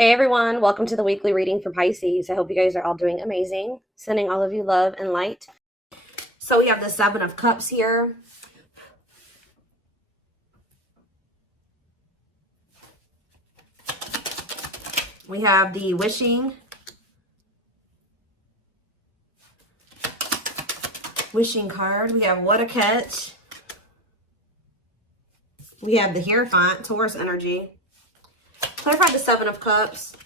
Hey everyone, welcome to the weekly reading for Pisces. I hope you guys are all doing amazing. Sending all of you love and light. So we have the Seven of Cups here. We have the wishing card. We have what a catch. We have the Hierophant, Taurus energy. Clarify the Seven of Cups,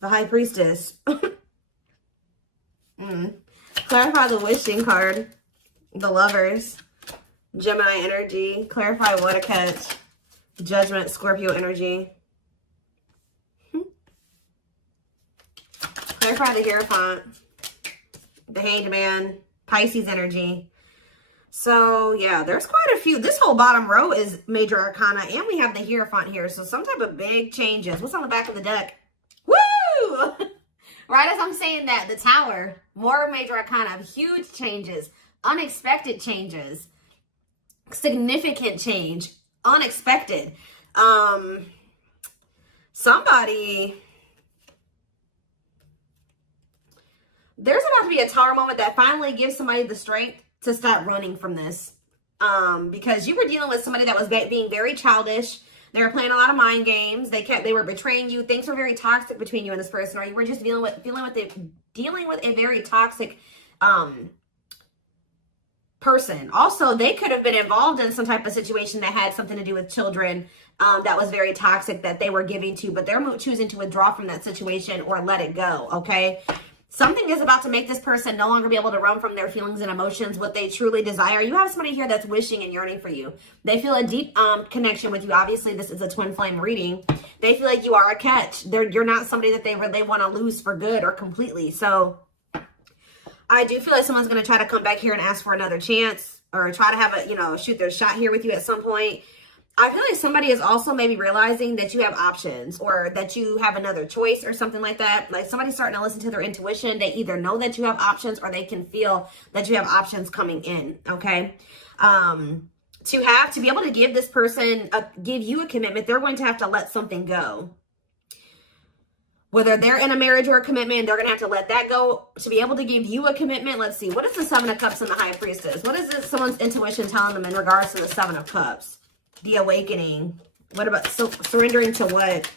the High Priestess. Clarify the wishing card, the Lovers, Gemini energy. Clarify what a catch, Judgment, Scorpio energy. Clarify the Hierophant, the Hanged Man, Pisces energy. So, yeah, there's quite a few. This whole bottom row is major arcana, and we have the Hierophant here. So, some type of big changes. What's on the back of the deck? Woo! Right as I'm saying that, the Tower, more major arcana, huge changes, unexpected changes, significant change, unexpected. Somebody... There's about to be a Tower moment that finally gives somebody the strength to stop running from this. Because you were dealing with somebody that was being very childish. They were playing a lot of mind games. They were betraying you. Things were very toxic between you and this person, or you were just dealing with a very toxic person. Also, they could have been involved in some type of situation that had something to do with children that was very toxic that they were giving to, but they're choosing to withdraw from that situation or let it go, okay? Something is about to make this person no longer be able to run from their feelings and emotions, what they truly desire. You have somebody here that's wishing and yearning for you. They feel a deep connection with you. Obviously, this is a twin flame reading. They feel like you are a catch. You're not somebody that they want to lose for good or completely. So I do feel like someone's going to try to come back here and ask for another chance or try to have a, shoot their shot here with you at some point. I feel like somebody is also maybe realizing that you have options or that you have another choice or something like that. Like somebody's starting to listen to their intuition. They either know that you have options or they can feel that you have options coming in, okay? To be able to give this person, give you a commitment, they're going to have to let something go. Whether they're in a marriage or a commitment, they're going to have to let that go to be able to give you a commitment. Let's see. What is the Seven of Cups and the High Priestess? What is someone's intuition telling them in regards to the Seven of Cups? The awakening. What about surrendering to what?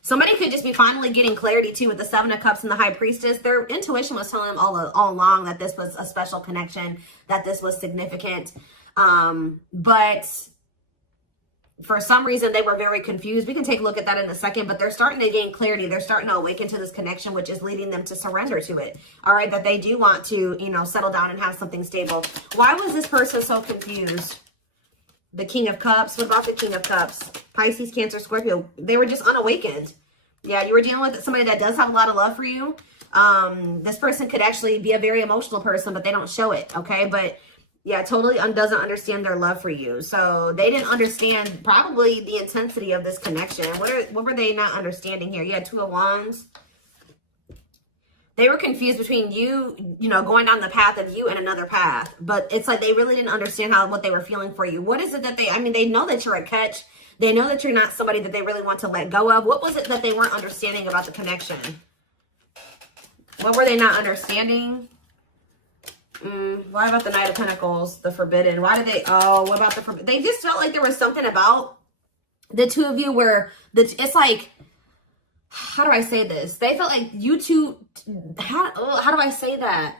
Somebody could just be finally getting clarity too with the Seven of Cups and the High Priestess. Their intuition was telling them all along that this was a special connection, that this was significant. But for some reason, they were very confused. We can take a look at that in a second, but they're starting to gain clarity. They're starting to awaken to this connection, which is leading them to surrender to it. All right, that they do want to, settle down and have something stable. Why was this person so confused? The King of Cups. What about the King of Cups? Pisces, Cancer, Scorpio. They were just unawakened. Yeah, you were dealing with somebody that does have a lot of love for you. This person could actually be a very emotional person, but they don't show it, okay? But yeah, totally doesn't understand their love for you. So they didn't understand probably the intensity of this connection. What were they not understanding here? You had Two of Wands. They were confused between you, going down the path of you and another path. But it's like they really didn't understand what they were feeling for you. What is it that they know that you're a catch. They know that you're not somebody that they really want to let go of. What was it that they weren't understanding about the connection? What were they not understanding? Why about the Knight of Pentacles, the Forbidden? Why did they, what about the Forbidden? They just felt like there was something about the two of you where it's like, how do I say this? They felt like you two, how do I say that?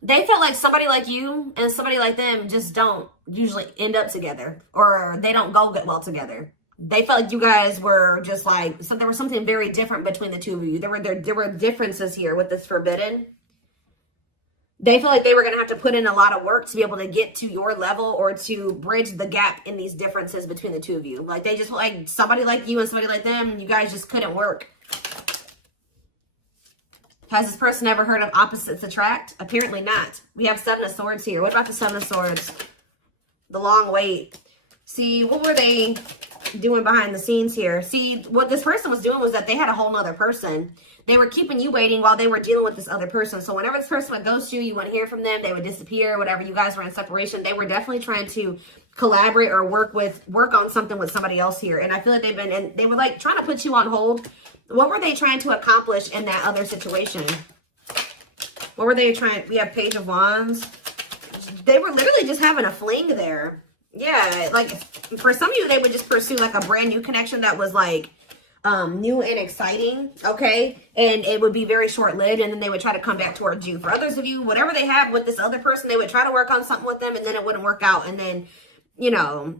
They felt like somebody like you and somebody like them just don't usually end up together, or they don't go well together. They felt like you guys were just like, there was something very different between the two of you. There were differences here with this Forbidden. They feel like they were going to have to put in a lot of work to be able to get to your level or to bridge the gap in these differences between the two of you. Like they just like somebody like you and somebody like them, you guys just couldn't work. Has this person ever heard of opposites attract? Apparently not. We have Seven of Swords here. What about the Seven of Swords? The long wait. See, what were they? doing behind the scenes here? See, what this person was doing was that they had a whole nother person. They were keeping you waiting while they were dealing with this other person. So whenever this person would ghost you, you wouldn't hear from them. They would disappear. Whatever, you guys were in separation. They were definitely trying to collaborate or work on something with somebody else here. And I feel like they were like trying to put you on hold. What were they trying to accomplish in that other situation? What were they trying? We have Page of Wands. They were literally just having a fling there. Yeah, like for some of you, they would just pursue like a brand new connection that was like new and exciting, okay? And it would be very short-lived, and then they would try to come back towards you. For others of you, whatever they have with this other person, they would try to work on something with them, and then it wouldn't work out. And then, you know,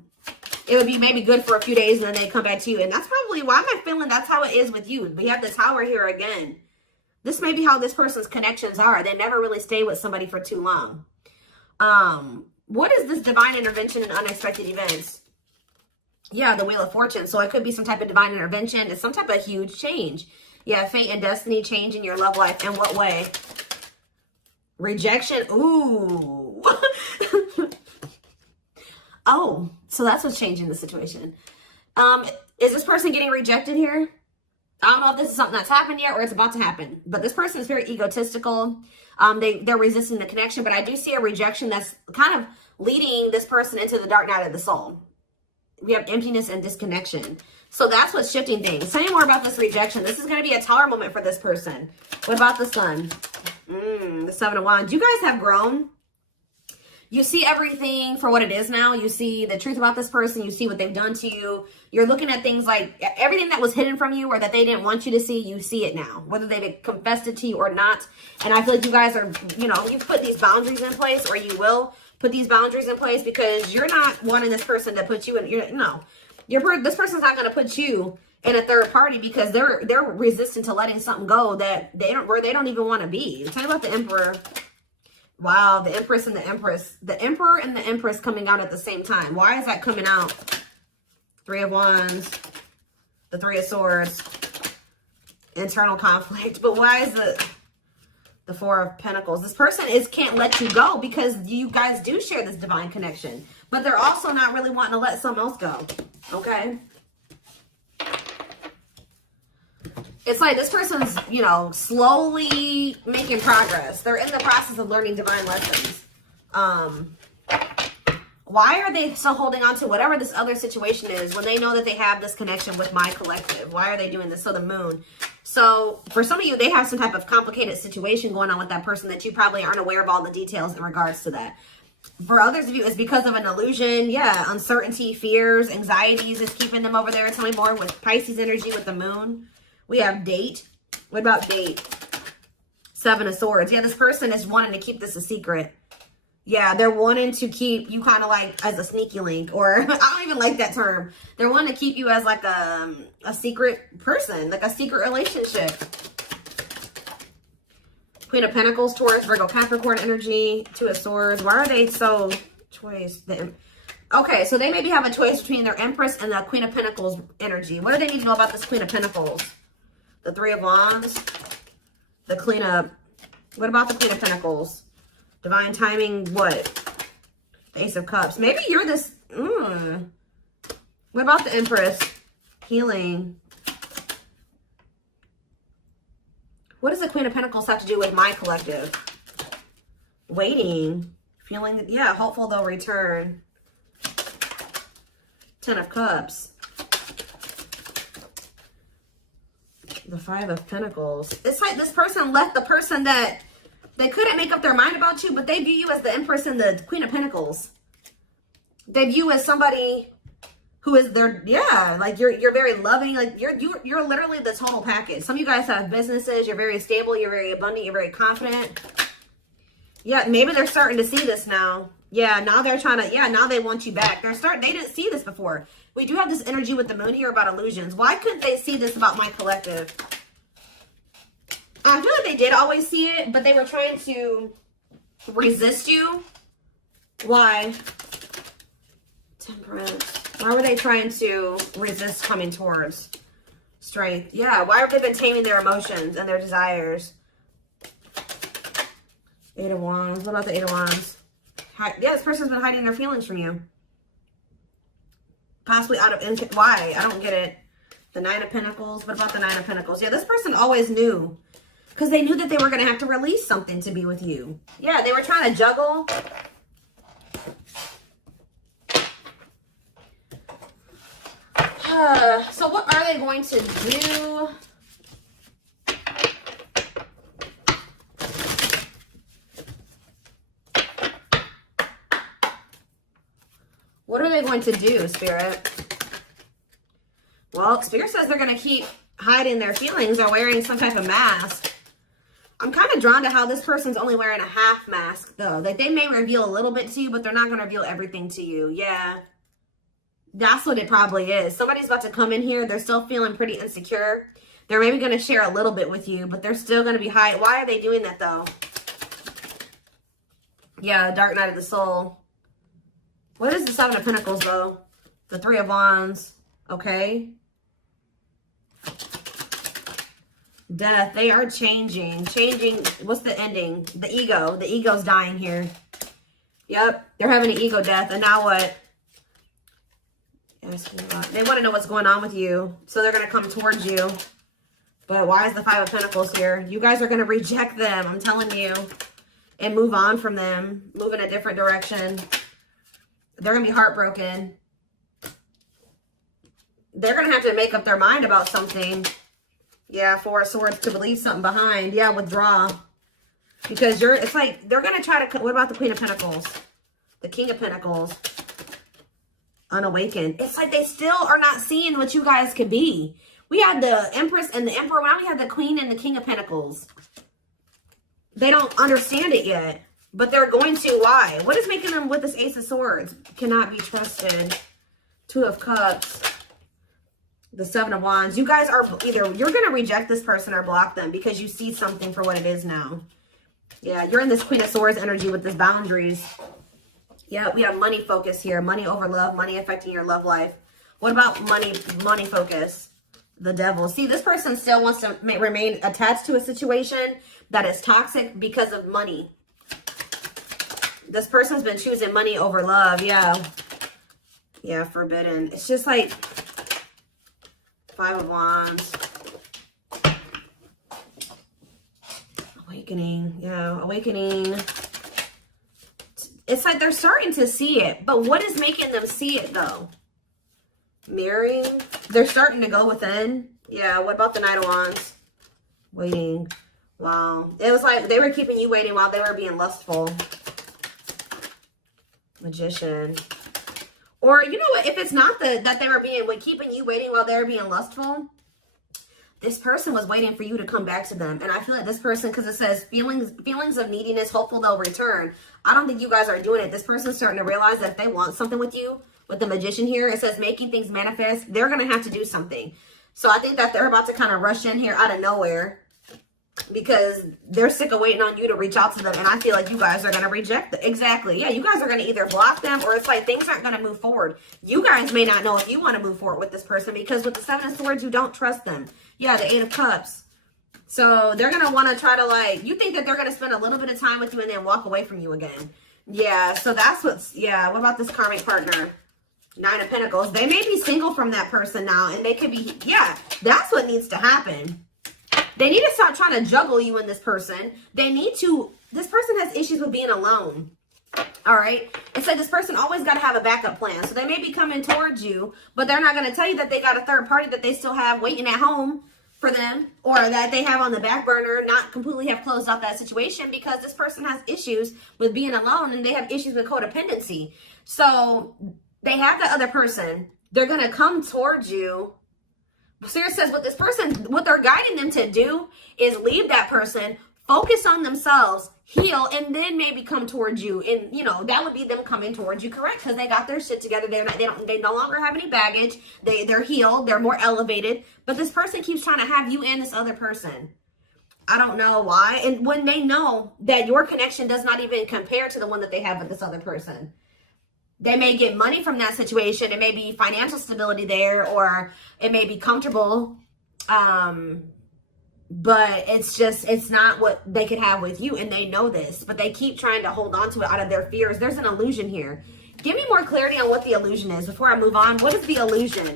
it would be maybe good for a few days, and then they'd come back to you. And that's probably why I'm feeling that's how it is with you. We have the Tower here again. This may be how this person's connections are. They never really stay with somebody for too long. What is this divine intervention and unexpected events? Yeah, the Wheel of Fortune. So it could be some type of divine intervention. It's some type of huge change. Yeah, fate and destiny change in your love life. In what way? Rejection. Ooh. Oh, so that's what's changing the situation. Is this person getting rejected here? I don't know if this is something that's happened yet or it's about to happen. But this person is very egotistical. They're resisting the connection. But I do see a rejection that's kind of leading this person into the dark night of the soul. We have emptiness and disconnection. So that's what's shifting things. Tell me more about this rejection. This is going to be a Tower moment for this person. What about the Sun? The Seven of Wands. You guys have grown. You see everything for what it is now. You see the truth about this person. You see what they've done to you. You're looking at things like everything that was hidden from you or that they didn't want you to see, you see it now. Whether they've confessed it to you or not. And I feel like you guys are, you know, you've put these boundaries in place, or you will put these boundaries in place, because you're not wanting this person to put you in, this person's not going to put you in a third party, because they're resistant to letting something go that they don't even want to be. Tell me about the Emperor. Wow, the Empress and the Empress. The Emperor and the Empress coming out at the same time. Why is that coming out? Three of Wands, the Three of Swords, internal conflict. But why is the Four of Pentacles? This person can't let you go, because you guys do share this divine connection. But they're also not really wanting to let something else go. Okay? It's like this person's, slowly making progress. They're in the process of learning divine lessons. Why are they still holding on to whatever this other situation is when they know that they have this connection with my collective? Why are they doing this? So the Moon. So for some of you, they have some type of complicated situation going on with that person that you probably aren't aware of all the details in regards to that. For others of you, it's because of an illusion. Yeah, uncertainty, fears, anxieties is keeping them over there. Tell me more with Pisces energy with the Moon. We have Date. What about Date? Seven of Swords. Yeah, this person is wanting to keep this a secret. Yeah, they're wanting to keep you kind of like as a sneaky link, or I don't even like that term. They're wanting to keep you as like a secret person, like a secret relationship. Queen of Pentacles, Taurus, Virgo, Capricorn energy, Two of Swords. Why are they so choice? Okay, so they maybe have a choice between their Empress and the Queen of Pentacles energy. What do they need to know about this Queen of Pentacles? The Three of Wands, the Queen of... What about the Queen of Pentacles? Divine timing, what? The Ace of Cups. Maybe you're this... What about the Empress? Healing. What does the Queen of Pentacles have to do with my collective? Waiting. Feeling... Yeah, hopeful they'll return. Ten of Cups. The Five of Pentacles. It's like this person left the person that they couldn't make up their mind about you, but they view you as the Empress and the Queen of Pentacles. They view you as somebody who is their, yeah, like you're very loving, like you're literally the total package. Some of you guys have businesses, you're very stable, you're very abundant, you're very confident. Yeah, maybe they're starting to see this now. Yeah, now they're trying to, yeah, now they want you back. They didn't see this before. We do have this energy with the Moon here about illusions. Why couldn't they see this about my collective? I feel like they did always see it, but they were trying to resist you. Why? Temperance. Why were they trying to resist coming towards Strength? Yeah, why have they been taming their emotions and their desires? Eight of Wands. What about the Eight of Wands? Yeah, this person's been hiding their feelings from you. Possibly out of, why? I don't get it. The Nine of Pentacles. What about the Nine of Pentacles? Yeah, this person always knew. Because they knew that they were going to have to release something to be with you. Yeah, they were trying to juggle. So what are they going to do? What are they going to do, Spirit? Well, Spirit says they're going to keep hiding their feelings or wearing some type of mask. I'm kind of drawn to how this person's only wearing a half mask, though. Like, they may reveal a little bit to you, but they're not going to reveal everything to you. Yeah. That's what it probably is. Somebody's about to come in here. They're still feeling pretty insecure. They're maybe going to share a little bit with you, but they're still going to be hiding. Why are they doing that, though? Yeah, Dark Night of the Soul. What is the Seven of Pentacles, though? The Three of Wands. Okay. Death. They are changing. Changing. What's the ending? The ego. The ego's dying here. Yep. They're having an ego death. And now what? They want to know what's going on with you. So they're going to come towards you. But why is the Five of Pentacles here? You guys are going to reject them. I'm telling you. And move on from them. Move in a different direction. They're going to be heartbroken. They're going to have to make up their mind about something. Yeah, Four of Swords to leave something behind. Yeah, withdraw. Because it's like, they're going to try to, what about the Queen of Pentacles? The King of Pentacles. Unawakened. It's like they still are not seeing what you guys could be. We had the Empress and the Emperor. Now we have the Queen and the King of Pentacles. They don't understand it yet. But they're going to. Why? What is making them with this Ace of Swords? Cannot be trusted. Two of Cups. The Seven of Wands. You guys are either, you're going to reject this person or block them because you see something for what it is now. Yeah, you're in this Queen of Swords energy with this boundaries. Yeah, we have money focus here. Money over love. Money affecting your love life. What about money focus? The Devil. See, this person still wants to remain attached to a situation that is toxic because of money. This person's been choosing money over love. Yeah. Yeah, forbidden. It's just like Five of Wands. Awakening. Yeah, awakening. It's like they're starting to see it. But what is making them see it, though? Mirroring. They're starting to go within. Yeah, what about the Knight of Wands? Waiting. Wow. It was like they were keeping you waiting while they were being lustful. Magician. Or, you know what? If it's not that they were keeping you waiting while they were being lustful, this person was waiting for you to come back to them. And I feel like this person, because it says feelings of neediness, hopeful they'll return. I don't think you guys are doing it. This person's starting to realize that if they want something with you, with the Magician here, it says making things manifest, they're going to have to do something. So I think that they're about to kind of rush in here out of nowhere because they're sick of waiting on you to reach out to them. And I feel like you guys are going to reject them. Exactly. Yeah, you guys are going to either block them or it's like things aren't going to move forward. You guys may not know if you want to move forward with this person because with the Seven of Swords, you don't trust them. Yeah, the Eight of Cups. So they're going to want to try to like, you think that they're going to spend a little bit of time with you and then walk away from you again. Yeah, so that's what's, yeah, what about this karmic partner? Nine of Pentacles. They may be single from that person now and they could be, yeah, that's what needs to happen. They need to stop trying to juggle you and this person. They need to, this person has issues with being alone. All right. It's like this person always got to have a backup plan. So they may be coming towards you, but they're not going to tell you that they got a third party that they still have waiting at home for them or that they have on the back burner, not completely have closed out that situation because this person has issues with being alone and they have issues with codependency. So they have the other person. They're going to come towards you. Spirit says what this person, what they're guiding them to do is leave that person, focus on themselves, heal, and then maybe come towards you. And, you know, that would be them coming towards you, correct? Because they got their shit together. They no longer have any baggage. They're healed. They're more elevated. But this person keeps trying to have you and this other person. I don't know why. And when they know that your connection does not even compare to the one that they have with this other person. They may get money from that situation. It may be financial stability there, or it may be comfortable. But it's not what they could have with you. And they know this, but they keep trying to hold on to it out of their fears. There's an illusion here. Give me more clarity on what the illusion is before I move on. What is the illusion?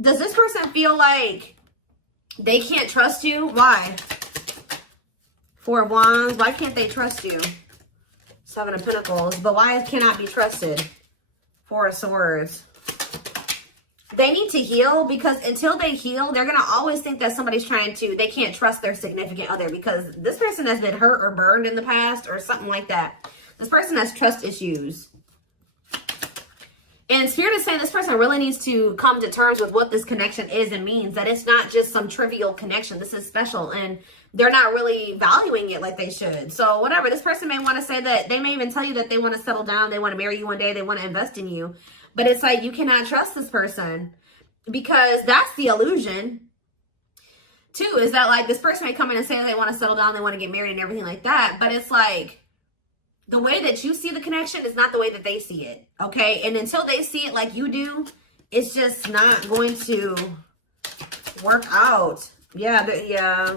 Does this person feel like they can't trust you? Why? Four of Wands. Why can't they trust you? Seven of Pentacles. But why cannot be trusted? Four of Swords. They need to heal, because until they heal, they're going to always think that somebody's trying to, they can't trust their significant other, because this person has been hurt or burned in the past or something like that. This person has trust issues. And Spirit is saying this person really needs to come to terms with what this connection is and means, that it's not just some trivial connection. This is special, and they're not really valuing it like they should. So whatever, this person may want to say that, they may even tell you that they want to settle down, they want to marry you one day, they want to invest in you. But it's like, you cannot trust this person, because that's the illusion. Two, is that like this person may come in and say they want to settle down, they want to get married and everything like that. But it's like, the way that you see the connection is not the way that they see it. Okay. And until they see it like you do, it's just not going to work out. Yeah. Yeah.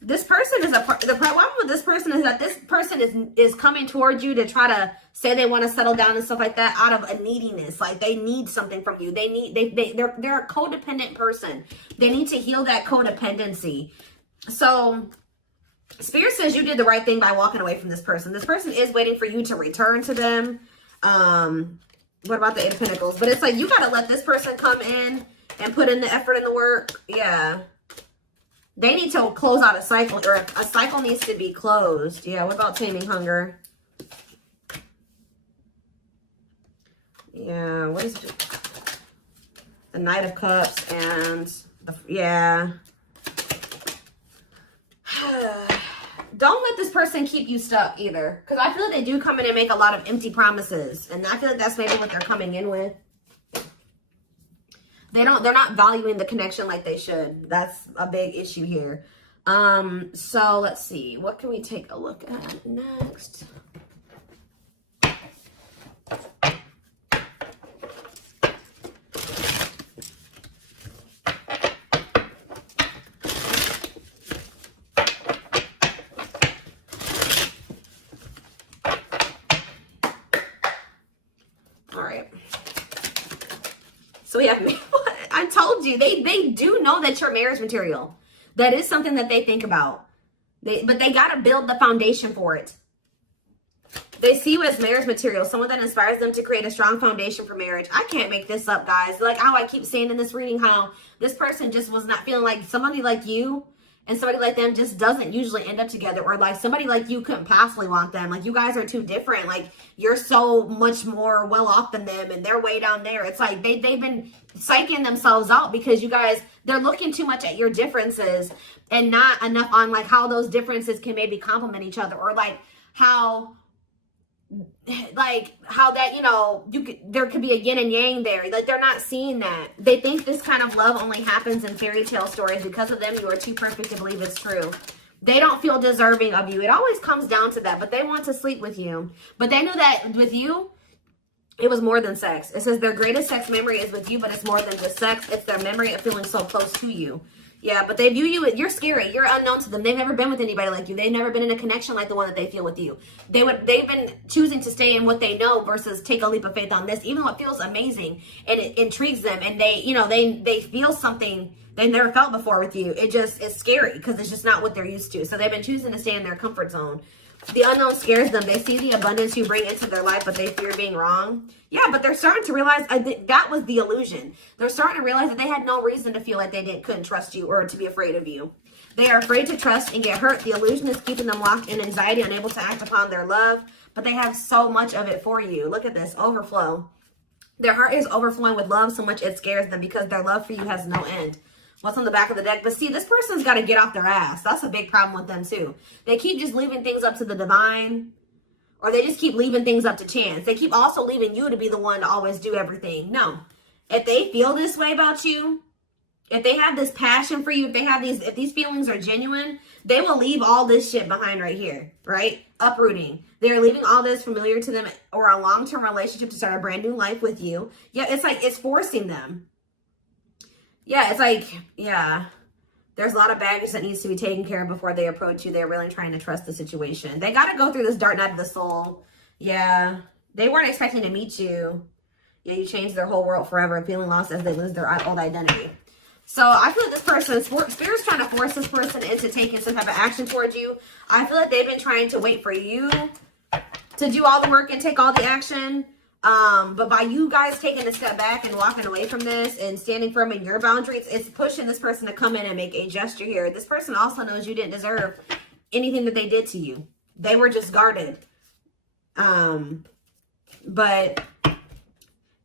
This person is the problem with this person is that this person is coming towards you to try to say they want to settle down and stuff like that out of a neediness. Like they need something from you. They're a codependent person. They need to heal that codependency. So Spirit says you did the right thing by walking away from this person. This person is waiting for you to return to them. What about the Eight of Pentacles? But it's like, you got to let this person come in and put in the effort and the work. Yeah. They need to close out a cycle, or a cycle needs to be closed. Yeah, what about taming hunger? Yeah, what is it? The Knight of Cups and yeah. Don't let this person keep you stuck either, because I feel like they do come in and make a lot of empty promises, and I feel like that's maybe what they're coming in with. They're not valuing the connection like they should. That's a big issue here. So let's see. What can we take a look at next? All right. So we have, I told you, they do know that you're marriage material. That is something that they think about. But they got to build the foundation for it. They see you as marriage material, someone that inspires them to create a strong foundation for marriage. I can't make this up, guys. Like how I keep saying in this reading, how this person just was not feeling like somebody like you and somebody like them just doesn't usually end up together, or like somebody like you couldn't possibly want them. Like you guys are too different. Like you're so much more well off than them, and they're way down there. It's like they've been psyching themselves out because you guys, they're looking too much at your differences and not enough on like how those differences can maybe complement each other, or like how that, you know, there could be a yin and yang there. Like they're not seeing that. They think this kind of love only happens in fairy tale stories. Because of them, you are too perfect to believe it's true. They don't feel deserving of you. It always comes down to that, but they want to sleep with you. But they knew that with you, it was more than sex. It says their greatest sex memory is with you, but it's more than just sex. It's their memory of feeling so close to you. Yeah, but they view you, you're scary. You're unknown to them. They've never been with anybody like you. They've never been in a connection like the one that they feel with you. They've been choosing to stay in what they know versus take a leap of faith on this, even though it feels amazing and it intrigues them. And they, you know, they feel something they never felt before with you. It just is scary because it's just not what they're used to. So they've been choosing to stay in their comfort zone. The unknown scares them. They see the abundance you bring into their life, but they fear being wrong. Yeah, but they're starting to realize that was the illusion. They're starting to realize that they had no reason to feel like they couldn't trust you or to be afraid of you. They are afraid to trust and get hurt. The illusion is keeping them locked in anxiety, unable to act upon their love, but they have so much of it for you. Look at this, overflow. Their heart is overflowing with love so much it scares them because their love for you has no end. What's on the back of the deck? But see, this person's got to get off their ass. That's a big problem with them too. They keep just leaving things up to the divine, or they just keep leaving things up to chance. They keep also leaving you to be the one to always do everything. No. If they feel this way about you, if they have this passion for you, if these feelings are genuine, they will leave all this shit behind right here, right? Uprooting. They're leaving all this familiar to them or a long-term relationship to start a brand new life with you. Yeah, it's like it's forcing them. Yeah, it's like, yeah, there's a lot of baggage that needs to be taken care of before they approach you. They're really trying to trust the situation. They got to go through this dark night of the soul. Yeah, they weren't expecting to meet you. Yeah, you changed their whole world forever, feeling lost as they lose their old identity. So I feel like this person, Spirit's trying to force this person into taking some type of action towards you. I feel like they've been trying to wait for you to do all the work and take all the action. But by you guys taking a step back and walking away from this and standing firm in your boundaries, it's pushing this person to come in and make a gesture here. This person also knows you didn't deserve anything that they did to you. They were just guarded. But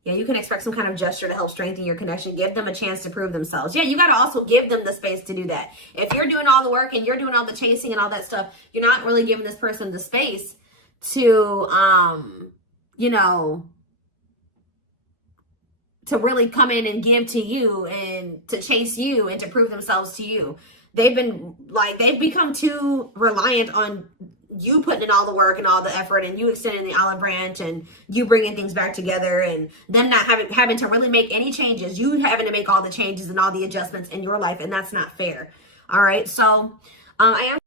yeah, you can expect some kind of gesture to help strengthen your connection. Give them a chance to prove themselves. Yeah, you got to also give them the space to do that. If you're doing all the work and you're doing all the chasing and all that stuff, you're not really giving this person the space to, you know, to really come in and give to you and to chase you and to prove themselves to you. They've become too reliant on you putting in all the work and all the effort and you extending the olive branch and you bringing things back together and then not having to really make any changes. You having to make all the changes and all the adjustments in your life, and that's not fair. All right, so I am